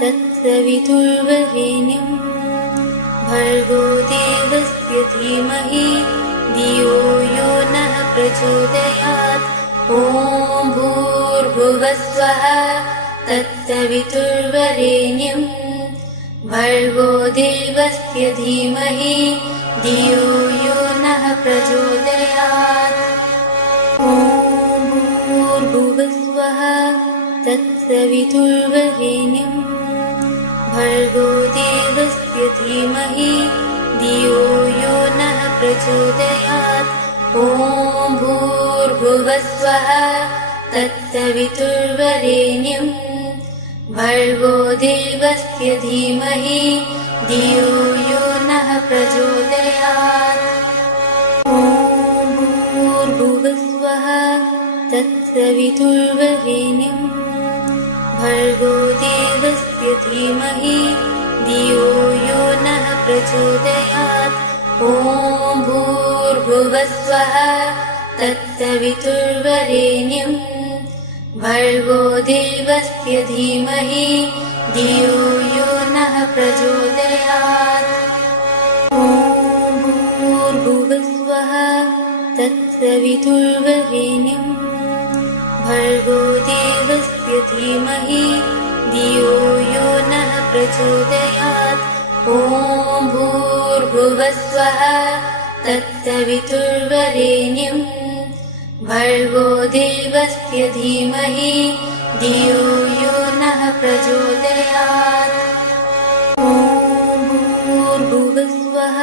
तत्सवितुर्वरेण्यं भर्गो देवस्य धीमहि धियो यो नः प्रचोदयात्। ॐ भूर्भुवस्वः तत्सवितुर्वरेण्यं भर्गो देवस्य धीमहि धियो यो नः प्रचोदयात्। ॐ भूर्भुवस्वः तत्सवितुर्वरेण्यं भर्गो देवस्य धीमहि धियो यो नः प्रचोदयात्। ॐ भूर्भुवस्वः तत्सवितुर्वरेण्यं भर्गो देवस्य धीमहि धियो यो नः प्रचोदयात्। ॐ भूर्भुवस्वः तत्सवितुर्वरेण्यं भर्गो देवस्य धीमहि धियो यो नः प्रचोदयात्। ॐ भूर्भुवस्वः तत्सवितुर्वरेण्यं भर्गो देवस्य धीमहि धियो यो नः प्रचोदयात्। ॐ भूर्भुवस्वः तत्सवितुर्वरेण्यं भर्गो देवस्य धीमहि धियो यो नः प्रचोदयात्। ॐ भूर्भुवस्वः तत्सवितुर्वरेण्यं भर्गो देवस्य धीमहि धियो यो नः प्रचोदयात्। ॐ भूर्भुवस्वः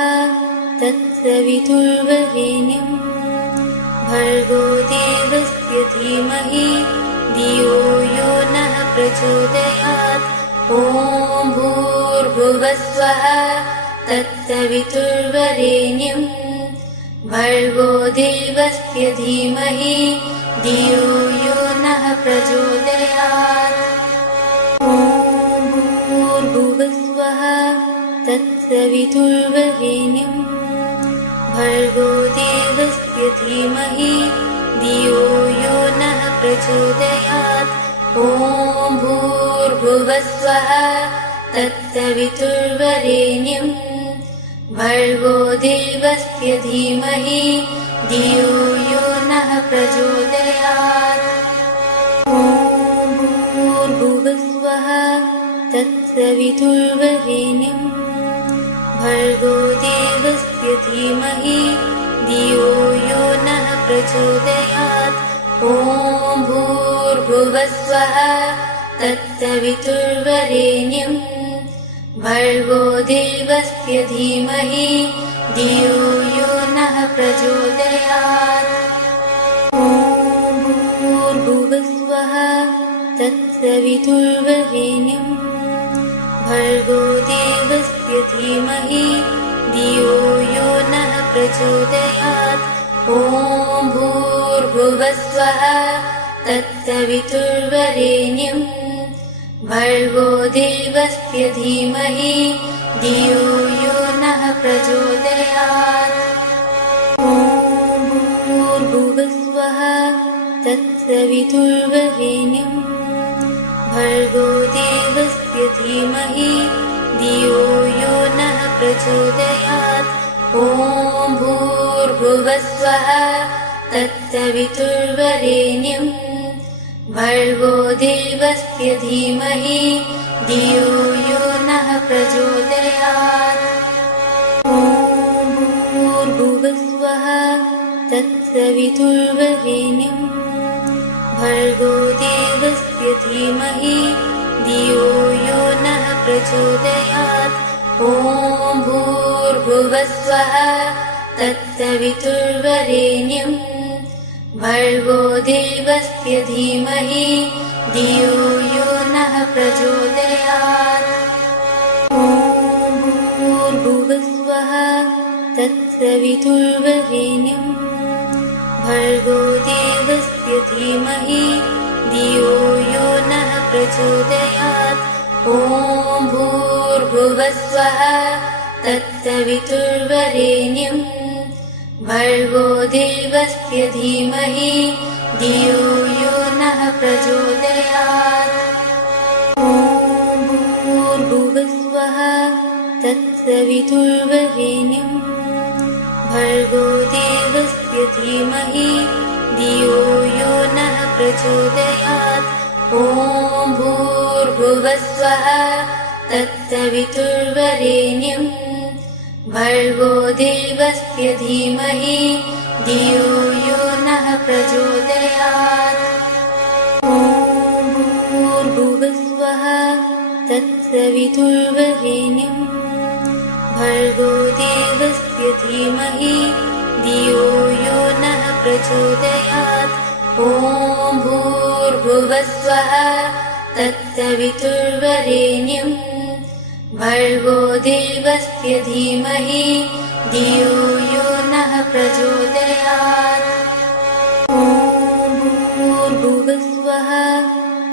तत्सवितुर्वरेण्यं भर्गो देवस्य धीमहि धियो यो नः प्रचोदयात्। ॐ भूर्भुवस्वः तत्सवितुर्वरेण्यं भर्गो देवस्य धीमहि धियो यो नः प्रचोदयात्। ॐ भूर्भुवस्वः तत्सवितुर्वरेण्यं भर्गो देवस्य धीमहि धियो यो नः प्रचोदयात्। ॐ भूर्भुवस्वः तत्सवितुर्वरेण्यं भर्गो देवस्य धीमहि धियो यो नः प्रचोदयात्। ॐ भूर्भुवस्वः तत्सवितुर्वरेण्यं भर्गो देवस्य धीमहि धियो यो नः प्रचोदयात्। ॐ भूर्भुवस्वः तत्सवितुर्वरेण्यं भर्गो देवस्य धीमहि धियो यो नः प्रचोदयात्। ॐ भूर्भुवस्वः तत्सवितुर्वरेण्यं भर्गो देवस्य धीमहि धियो यो नः प्रचोदयात्। ॐ भूर्भुवस्वः तत्सवितुर्वरेण्यं भर्गो देवस्य धीमहि धियो यो नः प्रचोदयात्। ॐ भूर्भुवस्वः तत्सवितुर्वरेण्यं भर्गो देवस्य धीमहि धियो यो नः प्रचोदयात्। ॐ भूर्भुवस्वः तत्सवितुर्वरेण्यं भर्गो देवस्य धीमहि धियो यो नः प्रचोदयात्। ॐ भूर्भुवस्वः तत्सवितुर्वरेण्यं भर्गो देवस्य धीमहि धियो यो नः प्रचोदयात्। ॐ भूर्भुवस्वः तत्सवितुर्वरेण्यं भर्गो देवस्य धीमहि धियो यो नः प्रचोदयात्। ॐ भूर्भुवस्वः तत्सवितुर्वरेण्यं भर्गो देवस्य धीमहि धियो यो नः प्रचोदयात्। ॐ भूर्भुवस्वः तत्सवितुर्वरेण्यं भर्गो देवस्य धीमहि धियो यो नः प्रचोदयात्। ॐ भूर्भुवस्वः तत्सवितुर्वरेण्यं भर्गो देवस्य धीमहि धियो यो नः प्रचोदयात्। ॐ भूर्भुवस्वः तत्सवितुर्वरेण्यं भर्गो देवस्य धीमहि धियो यो नः प्रचोदयात्। ॐ भूर्भुवस्वः तत्सवितुर्वरेण्यं भर्गो देवस्य धीमहि धियो यो नः प्रचोदयात्। ॐ भूर्भुवस्वः तत्सवितुर्वरेण्यं भर्गो देवस्य धीमहि धियो यो नः प्रचोदयात्। ॐ भूर्भुवस्वः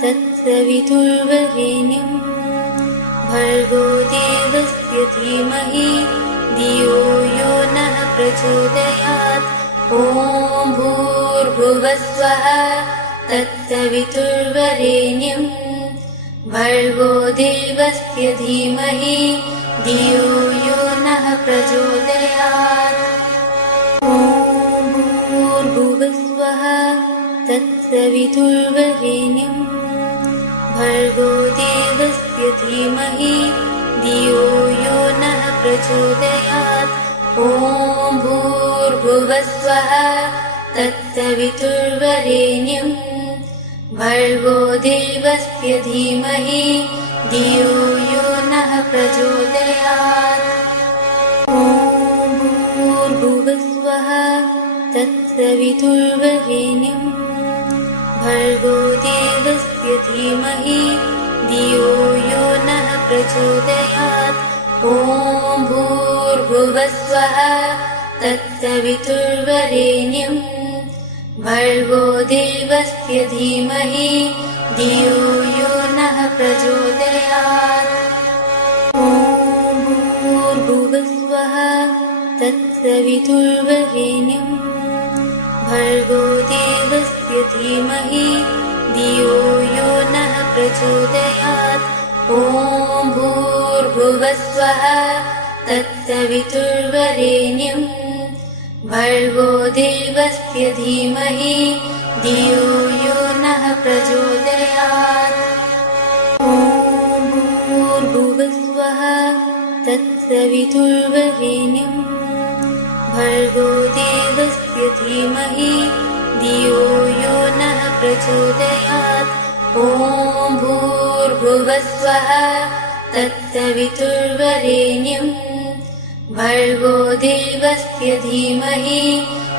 तत्सवितुर्वरेण्यं भर्गो देवस्य धीमहि धियो यो नः प्रचोदयात्। ॐ भूर्भुवस्वः तत्सवितुर्वरेण्यं भर्गो देवस्य धीमहि धियो यो नः प्रचोदयात्। ॐ भूर्भुवस्वः तत्सवितुर्वरेण्यं भर्गो देवस्य धीमहि धियो यो नः प्रचोदयात्। ॐ भूर्भुवस्वः तत्सवितुर्वरेण्यं भर्गो देवस्य धीमहि धियो यो नः प्रचोदयात्। ॐ भूर्भुवस्वः तत्सवितुर्वरेण्यं भर्गो देवस्य धीमहि धियो यो नः प्रचोदयात्। ॐ भूर्भुवस्वः तत्सवितुर्वरेण्यं भर्गो देवस्य धीमहि धियो यो नः प्रचोदयात्। ॐ भूर्भुवस्वः तत्सवितुर्वरेण्यं भर्गो देवस्य धीमहि धियो यो नः प्रचोदयात्। ॐ भूर्भुवस्वः तत्सवितुर्वरेण्यं भर्गो देवस्य धीमहि धियो यो नः प्रचोदयात्। ॐ भूर्भुवस्वः तत्सवितुर्वरेण्यं भर्गो देवस्य धीमहि धियो यो नः प्रचोदयात्। ॐ भूर्भुवस्वः तत्सवितुर्वरेण्यं भर्गो देवस्य धीमहि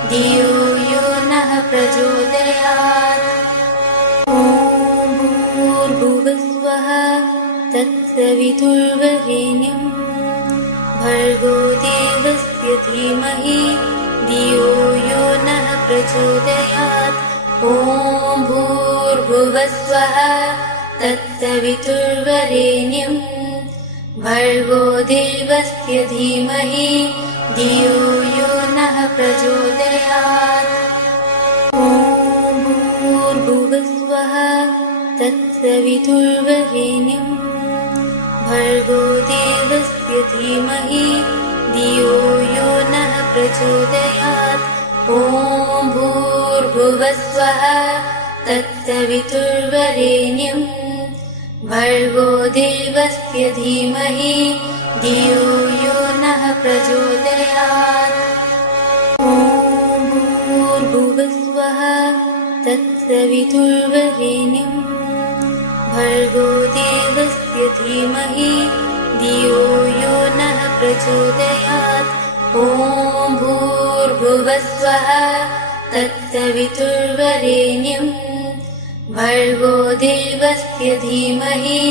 धियो यो नः प्रचोदयात्। ॐ भूर्भुवस्वः तत्सवितुर्वरेण्यं भर्गो देवस्य धीमहि धियो यो नः प्रचोदयात्। ॐ भूर्भुवस्वः तत्सवितुर्वरेण्यं भर्गो देवस्य धीमहि धियो यो नः प्रचोदयात्। ॐ भूर्भुवस्वः तत्सवितुर्वरेण्यं भर्गो देवस्य धीमहि धियो यो नः प्रचोदयात्। ॐ भूर्भुवस्वः तत्सवितुर्वरेण्यं भर्गो देवस्य धीमहि धियो यो नः प्रचोदयात्। ॐ भूर्भुवस्वः तत्सवितुर्वरेण्यं भर्गो देवस्य धीमहि धियो यो नः प्रचोदयात्। ॐ भूर्भुवस्वः तत्सवितुर्वरेण्यं भर्गो देवस्य धीमहि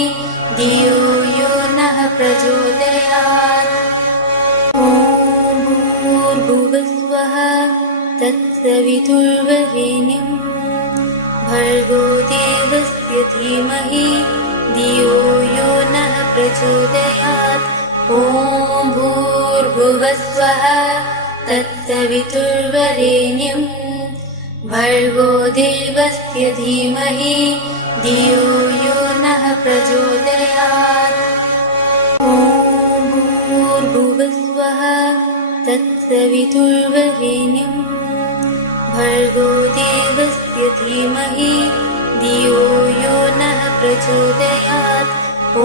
धियो यो नः प्रचोदयात्। ॐ तत्सवितुर्वरेण्यं भर्गो देवस्य धीमहि धियो यो नः प्रचोदयात्। ॐ भूर्भुवस्वः तत्सवितुर्वरेण्यं भर्गो देवस्य धीमहि धियो यो नः प्रचोदयात्। ॐ भूर्भुवस्वः तत्सवितुर्वरेण्यं भर्गो देवस्य धीमहि धियो यो नः प्रचोदयात्। ॐ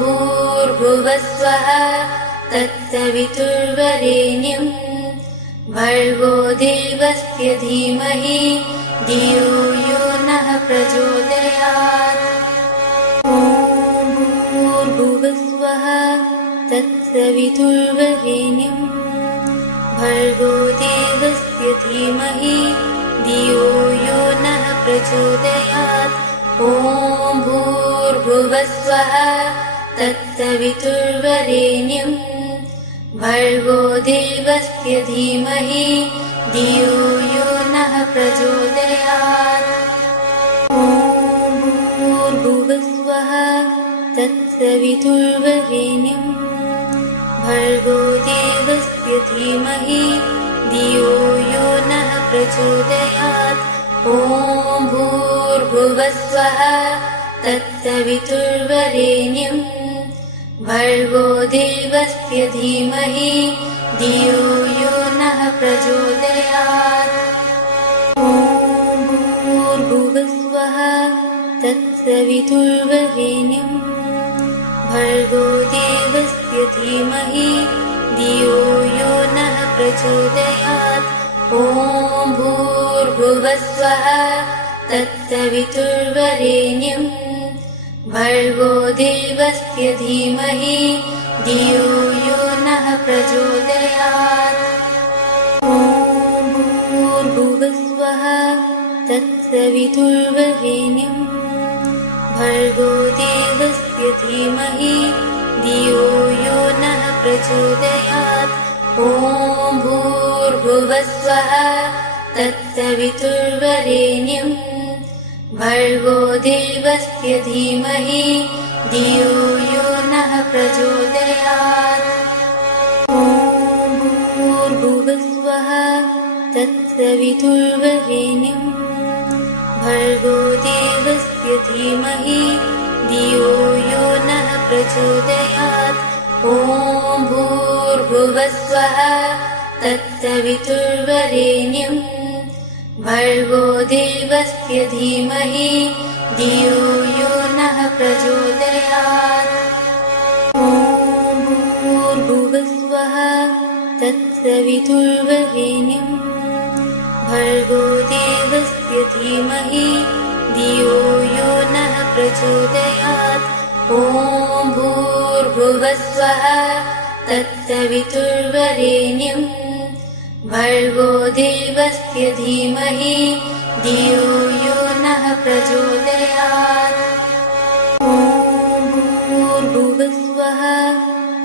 भूर्भुवस्वः तत्सवितुर्वरेण्यं भर्गो देवस्य धीमहि धियो यो नः प्रचोदयात्। ॐ भूर्भुवस्वः तत्सवितुर्वरेण्यं भर्गो देवस्य धीमहि धियो यो नः प्रचोदयात्। ॐ भूर्भुवस्वः तत्सवितुर्वरेण्यं भर्गो देवस्य धीमहि धियो यो नः प्रचोदयात्। ॐ भूर्भुवस्वः तत्सवितुर्वरेण्यं भर्गो देवस्य धीमहि धियो यो नः प्रचोदयात्। ॐ भूर्भुवस्वः तत्सवितुर्वरेण्यं भर्गो देवस्य धीमहि धियो यो नः प्रचोदयात्। ॐ भूर्भुवस्वः तत्सवितुर्वरेण्यं भर्गो देवस्य धीमहि धियो यो नः प्रचोदयात्। ॐ भूर्भुवस्वः तत्सवितुर्वरेण्यं भर्गो देवस्य धीमहि धियो यो नः प्रचोदयात्। ॐ भूर्भुवस्वः तत्सवितुर्वरेण्यं भर्गो देवस्य धीमहि धियो यो नः प्रचोदयात्। ॐ भूर्भुवस्वः तत्सवितुर्वरेण्यं भर्गो देवस्य धीमहि धियो यो नः प्रचोदयात्। ॐ भूर्भुवस्वः तत्सवितुर्वरेण्यं भर्गो देवस्य धीमहि धियो यो नः प्रचोदयात्। ॐ भूर्भुवस्वः तत्सवितुर्वरेण्यं भर्गो देवस्य धीमहि धियो यो नः प्रचोदयात्। ॐ भूर्भुवस्वः तत्सवितुर्वरेण्यं भर्गो देवस्य धीमहि धियो यो नः प्रचोदयात्। ॐ भूर्भुवस्वः तत्सवितुर्वरेण्यं भर्गो देवस्य धीमहि धियो यो नः प्रचोदयात्। ॐ भूर्भुवस्वः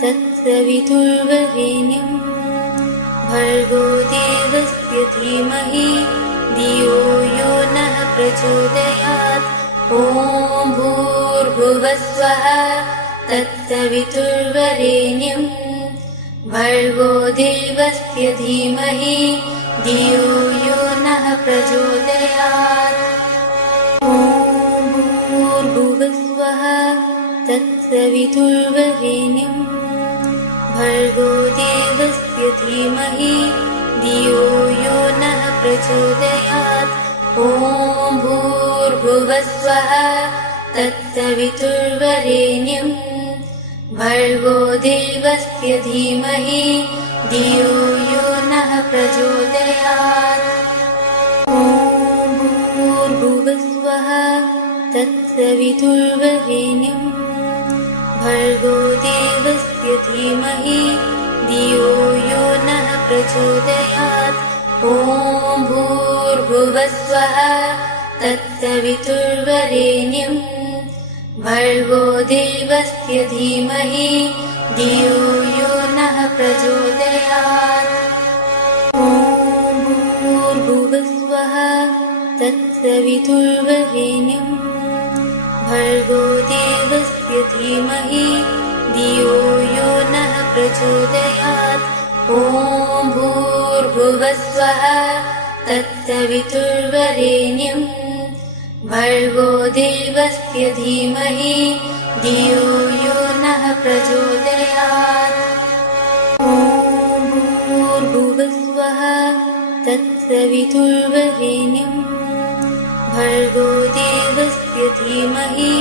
तत्सवितुर्वरेण्यं भर्गो देवस्य धीमहि धियो यो नः प्रचोदयात्। ॐ भूर्भुवस्वः तत्सवितुर्वरेण्यं भर्गो देवस्य धीमहि धियो यो नः प्रचोदयात्। ॐ भूर्भुवस्वः तत्सवितुर्वरेण्यं भर्गो देवस्य धीमहि धियो यो नः प्रचोदयात्। ॐ भूर्भुवस्वः तत्सवितुर्वरेण्यं भर्गो देवस्य धीमहि धियो यो नः प्रचोदयात्। ॐ भूर्भुवस्वः तत्सवितुर्वरेण्यं भर्गो देवस्य धीमहि धियो यो नः प्रचोदयात्। ॐ भूर्भुवस्वः तत्सवितुर्वरेण्यं भर्गो देवस्य धीमहि धियो यो नः प्रचोदयात्। ॐ तत्सवितुर्वरेण्यं भर्गो देवस्य धीमहि धियो यो नः प्रचोदयात्। ॐ भूर्भुवस्वः तत्सवितुर्वरेण्यं भर्गो देवस्य धीमहि धियो यो नः प्रचोदयात्। ॐ भूर्भुवस्वः तत्सवितुर्वरेण्यं भर्गो देवस्य धीमहि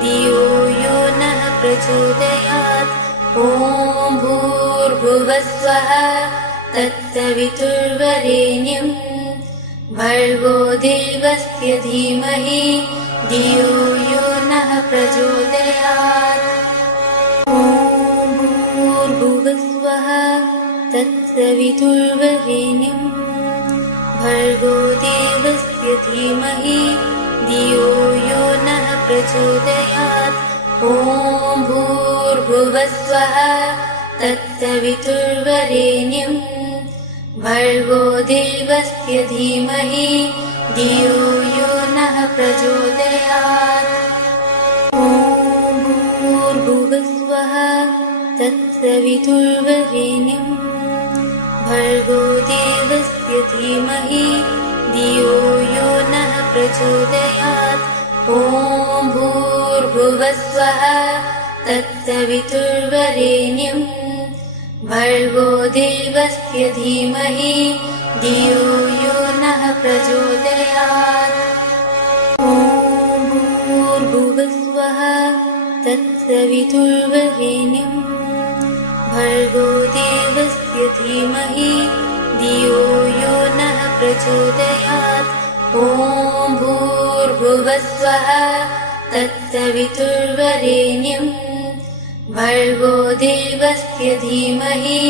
धियो यो नः प्रचोदयात्। ॐ भूर्भुवस्वः तत्सवितुर्वरेण्यं भर्गो देवस्य धीमहि धियो यो नः प्रचोदयात्। ॐ भूर्भुवस्वः तत्सवितुर्वरेण्यं भर्गो देवस्य धीमहि धियो यो नः प्रचोदयात्। ॐ भूर्भुवस्वः तत्सवितुर्वरेण्यं भर्गो देवस्य धीमहि धियो यो नः प्रचोदयात्। ॐ भूर्भुवस्वः तत्सवितुर्वरेण्यं भर्गो देवस्य धीमहि धियो यो नः प्रचोदयात्। ॐ भूर्भुवस्वः तत्सवितुर्वरेण्यं भर्गो देवस्य धीमहि धियो यो नः प्रचोदयात्। ॐ भूर्भुवस्वः तत्सवितुर्वरेण्यं भर्गो देवस्य धीमहि धियो यो नः प्रचोदयात्। ॐ भूर्भुवस्वः तत्सवितुर्वरेण्यं भर्गो देवस्य धीमहि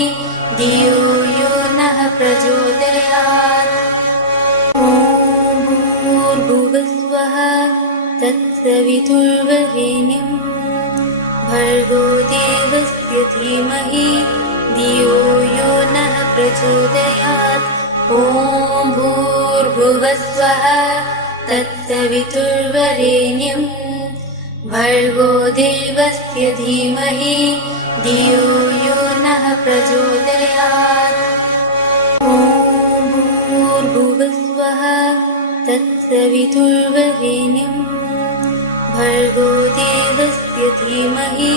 धियो यो नः प्रचोदयात्। ॐ भूर्भुवस्वः तत्सवितुर्वरेण्यं भर्गो देवस्य धीमहि धियो यो नः प्रचोदयात्। ॐ भूर्भुवस्वः तत्सवितुर्वरेण्यं भर्गो देवस्य धीमहि धियो यो नः प्रचोदयात्। ॐ भूर्भुवस्वः तत्सवितुर्वरेण्यं भर्गो देवस्य धीमहि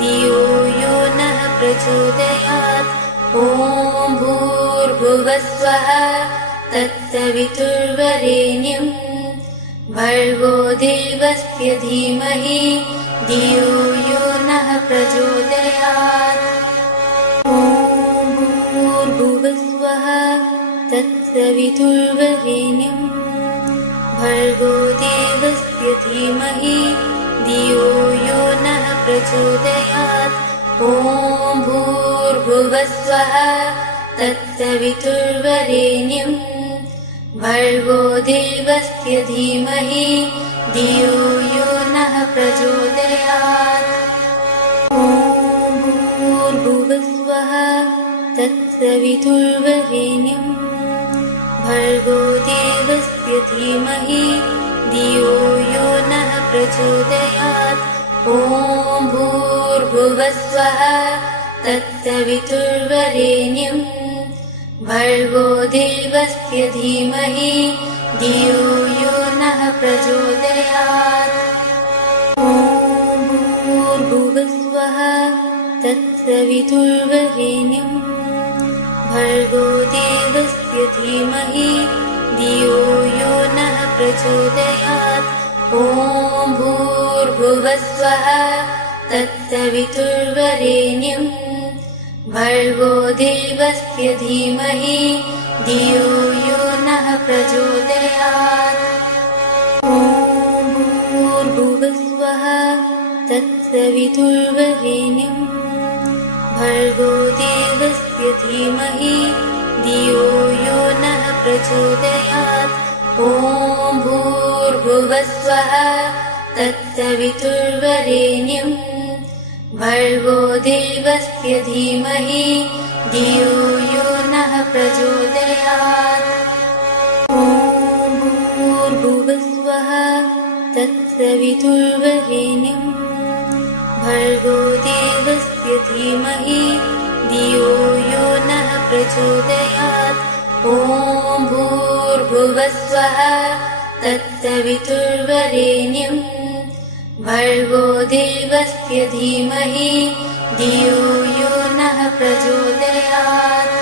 धियो यो नः प्रचोदयात्। ॐ भूर्भुवस्वः तत्सवितुर्वरेण्यं भर्गो देवस्य धीमहि धियो यो नः प्रचोदयात्। ॐ भूर्भुवस्वः तत्सवितुर्वरेण्यं भर्गो देवस्य धीमहि धियो यो नः प्रचोदयात्। ॐ भूर्भुवस्वः तत्सवितुर्वरेण्यं भर्गो देवस्य धीमहि धियो यो नः प्रचोदयात्। ॐ भूर्भुवस्वः तत्सवितुर्वरेण्यं भर्गो देवस्य धीमहि धियो यो नः प्रचोदयात्। ॐ भूर्भुवस्वः तत्सवितुर्वरेण्यं भर्गो देवस्य धीमहि धियो यो नः प्रचोदयात्। ॐ भूर्भुवस्वः तत्सवितुर्वरेण्यं भर्गो देवस्य धीमहि धियो यो नः प्रचोदयात्। ॐ भूर्भुवस्वः तत्सवितुर्वरेण्यं भर्गो देवस्य धीमहि धियो यो नः प्रचोदयात्। ॐ भूर्भुवस्वः तत्सवितुर्वरेण्यं भर्गो देवस्य धीमहि धियो यो नः प्रचोदयात्। ॐ भूर्भुवस्वः तत्सवितुर्वरेण्यं भर्गो देवस्य धीमहि धियो यो नः प्रचोदयात्। ॐ तत्सवितुर्वरेण्यं भर्गो देवस्य धीमहि धियो यो नः प्रचोदयात्। ॐ भूर्भुवस्वः तत्सवितुर्वरेण्यं भर्गो देवस्य धीमहि धियो यो नः प्रचोदयात्।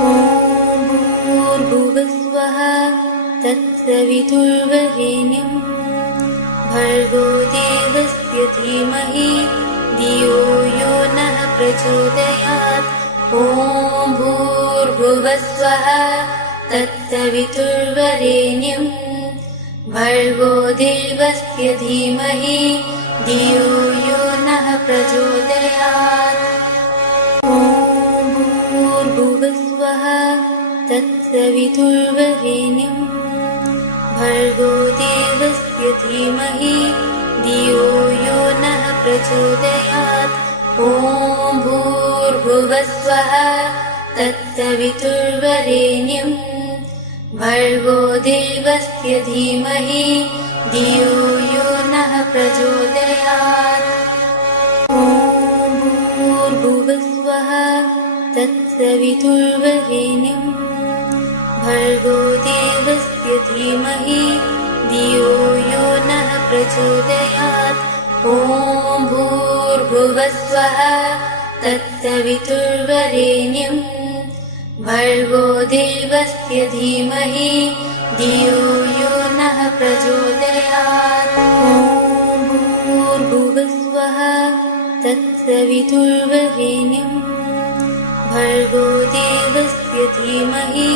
ॐ भूर्भुवस्वः तत्सवितुर्वरेण्यं भर्गो देवस्य धीमहि धियो यो नः प्रचोदयात्। ॐ भूर्भुवस्वः तत्सवितुर्वरेण्यं भर्गो देवस्य धीमहि धियो यो नः प्रचोदयात्। ॐ भूर्भुवस्वः तत्सवितुर्वरेण्यं भर्गो देवस्य धीमहि धियो यो नः प्रचोदयात्। ॐ भूर्भुवस्वः तत्सवितुर्वरेण्यं भर्गो देवस्य धीमहि धियो यो नः प्रचोदयात्। ॐ भूर्भुवस्वः तत्सवितुर्वरेण्यं भर्गो देवस्य धीमहि धियो यो नः प्रचोदयात्। ॐ भूर्भुवस्वः तत्सवितुर्वरेण्यं भर्गो देवस्य धीमहि धियो यो नः प्रचोदयात्। ॐ भूर्भुवस्वः तत्सवितुर्वरेण्यं भर्गो देवस्य धीमहि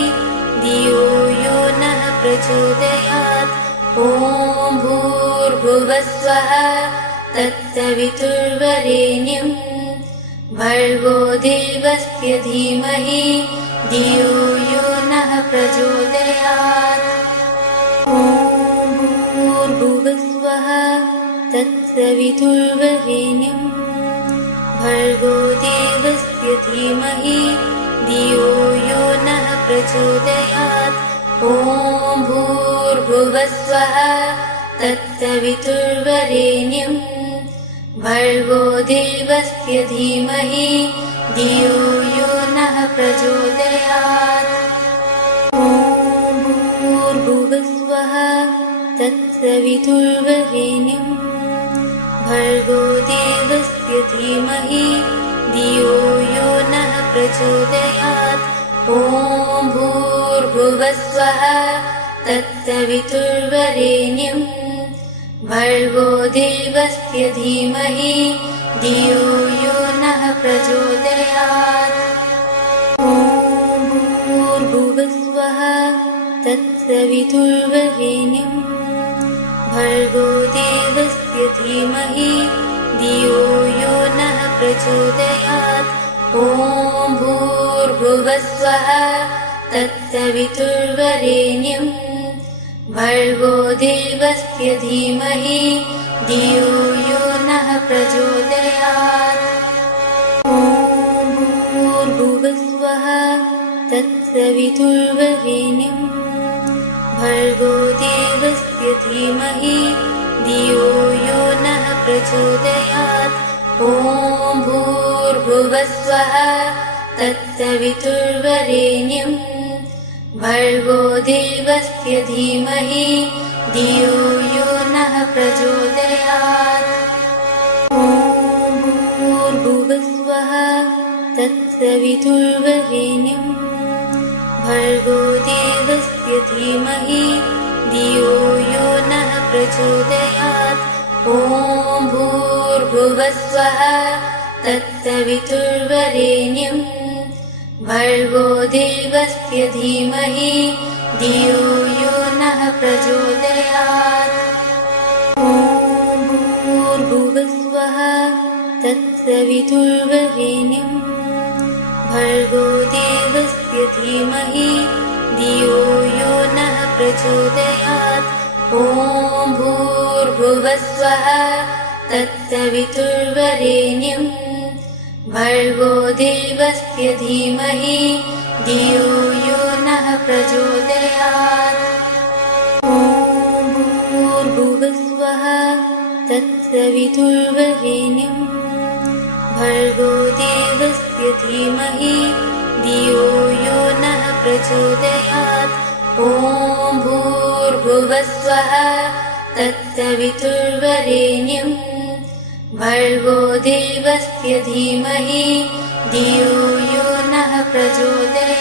धियो यो नः प्रचोदयात्। ॐ भूर्भुवस्वः तत्सवितुर्वरेण्यं भर्गो देवस्य धीमहि धियो यो नः प्रचोदयात्। ॐ भूर्भुवस्वः तत्सवितुर्वरेण्यं भर्गो देवस्य धीमहि धियो यो नः प्रचोदयात्। ॐ भूर्भुवस्वः तत्सवितुर्वरेण्यं भर्गो देवस्य धीमहि धियो यो नः प्रचोदयात्। ॐ भूर्भुवस्वः तत्सवितुर्वरेण्यं भर्गो देवस्य धीमहि धियो यो नः प्रचोदयात्। ॐ भूर्भुवस्वः तत्सवितुर्वरेण्यं भर्गो देवस्य धीमहि धियो यो नः प्रचोदयात्। ॐ भूर्भुवस्वः तत्सवितुर्वरेण्यं भर्गो देवस्य धीमहि धियो यो नः प्रचोदयात्। ॐ भूर्भुवस्वः तत्सवितुर्वरेण्यं भर्गो देवस्य धीमहि धियो यो नः प्रचोदयात्। ॐ भूर्भुवस्वः तत्सवितुर्वरेण्यं भर्गो देवस्य धीमहि धियो यो नः प्रचोदयात्। ॐ भूर्भुवस्वः तत्सवितुर्वरेण्यं भर्गो देवस्य धीमहि धियो यो नः प्रचोदयात्। ॐ भूर्भुवस्वः तत्सवितुर्वरेण्यं भर्गो देवस्य धीमहि धियो यो नः प्रचोदयात्। ॐ भूर्भुवस्वः तत्सवितुर्वरेण्यं भर्गो देवस्य धीमहि धियो यो नः प्रचोदयात्। ॐ भूर्भुवस्वः तत्सवितुर्वरेण्यं भर्गो देवस्य धीमहि धियो यो नः प्रचोदयात्। ॐ भूर्भुवस्वः तत्सवितुर्वरेण्यं भर्गो देवस्य धीमहि धियो यो नः प्रचोदयात्। ॐ भूर्भुवस्वः तत्सवितुर्वरेण्यं भर्गो देवस्य धीमहि धियो यो नः प्रचोदयात्। ॐ भूर्भुवस्वः तत्सवितुर्वरेण्यं भर्गो देवस्य धीमहि धियो यो नः प्रचोदयात्।